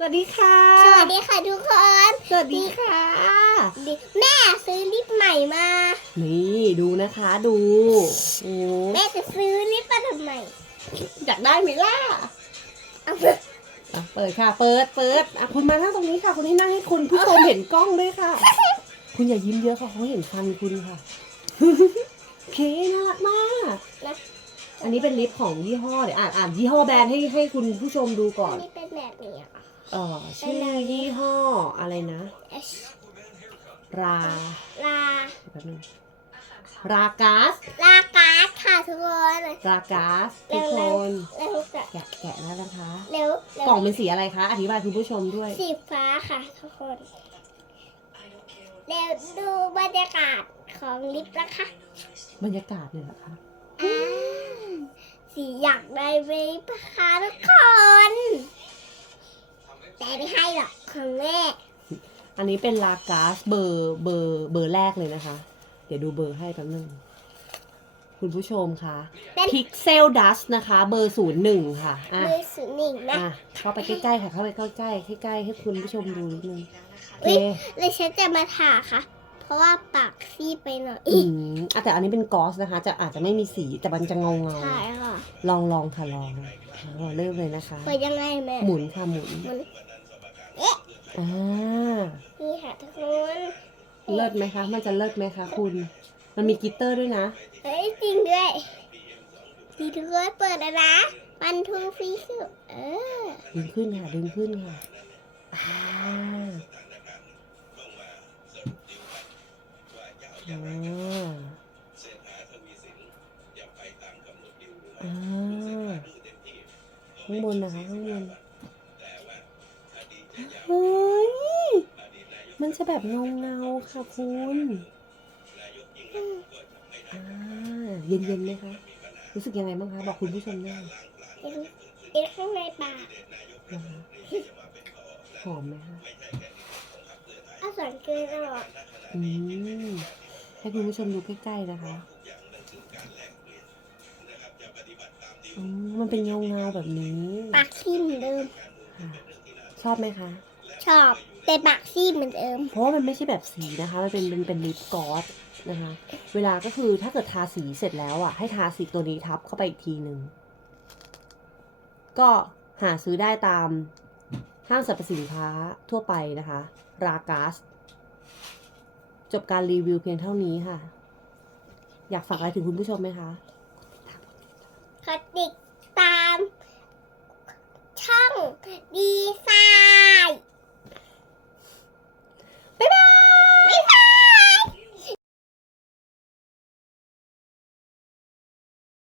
สวัสดีค่ะ สวัสดีค่ะทุกคน สวัสดีค่ะดิแม่ซื้อลิปใหม่มา นี่ดูนะคะดูโอ้แม่จะซื้อลิปมาทำไม อยากได้ไหมล่ะเอาไปอะเปิดค่ะ เปิดเปิดอะคุณมานั่งตรงนี้ค่ะ คุณให้นั่งให้คุณผู้ชมเห็นกล้องด้วยค่ะ คุณอย่ายิ้มเยอะค่ะเขาเห็นฟันคุณค่ะโอเคน่ารักมากนะอันนี้เป็นลิปของยี่ห้อเดี๋ยวอ่านอ่านยี่ห้อแบรนด์ให้ให้คุณผู้ชมดูก่อนนี่เป็นแบ บนี้อะเออชื่อยี่ห้ออะไรนะ H ราลาแป๊บนึงรากาสลาการ์ดค่ะทุกคนรากาสทุกคนเร็วจะแกะแกะแล้วนะคะ เร็วเร็วกล่องเป็นสีอะไรคะ อธิบายคุณผู้ชมด้วย สีฟ้าค่ะทุกคนเร็วดูบรรยากาศของลิปนะคะบรรยากาศเนี่ยเหรอคะอ่าสีอยากได้ไหมปะคะทุกคนแต่ ไม่ให้หรอกของแม่ อันนี้เป็นลากาสเบอร์เบอร์เบอร์แรกเลยนะคะ เดี๋ยวดูเบอร์ให้แป๊บนึง คุณผู้ชมคะเป็น Pixel Dust นะคะ เบอร์ศูนย์หนึ่งค่ะอะมือสุดหนึ่งนะ อะเข้าไปใกล้ๆค่ะเข้าไปใกล้ๆใกล้ๆให้คุณผู้ชมดูนิดนึงโออุ๊เคยเลยฉันจะมาทาค่ะ เพราะว่าปากซีดไปหน่อยอืมอะแต่อันนี้เป็นกอสนะคะ จะอาจจะไม่มีสีแต่มันจะเงาเงาๆใช่ค่ะลองลองค่ะลองลองเริ่มเลยนะคะ เปิดยังไงแม่หมุนค่ะหมุนมัน อ่านี่ค่ะทุกคนเลิศไหมคะ มันจะเลิศไหมคะคุณ มันมีกลิตเตอร์ด้วยนะเฮ้ยจริงด้วยดีทุกคนเปิดแล้วนะวันทูฟีสุเออ ดึงขึ้นค่ะ ดึงขึ้นค่ะอ่าอ่าอ่าข้างบนนะคะข้างบน เฮ้ย มันจะแบบเงาเงาๆค่ะคุณอ่าเย็นๆไหมคะ รู้สึกยังไงบ้างคะ บอกคุณผู้ชมได้เป็นเป็นข้างในปากนะคะหอมไหมคะเอาสังเกตตลอดอืมให้คุณผู้ชมดูใกล้ๆนะคะอืมมันเป็นเงาเงาๆแบบนี้ ปากซีดเหมือนเดิมค่ะ ชอบไหมคะ ชอบแต่ปากซีดเหมือนเดิม เพราะว่ามันไม่ใช่แบบสีนะคะ มันเป็นเป็นเป็นลิปกลอสนะคะ เวลาก็คือถ้าเกิดทาสีเสร็จแล้วอะ ให้ทาสีตัวนี้ทับเข้าไปอีกทีหนึ่ง ก็หาซื้อได้ตามห้างสรรพสินค้าทั่วไปนะคะ รากาส จบการรีวิวเพียงเท่านี้ค่ะ อยากฝากอะไรถึงคุณผู้ชมไหมคะกดติดตาม ช่องดีไซ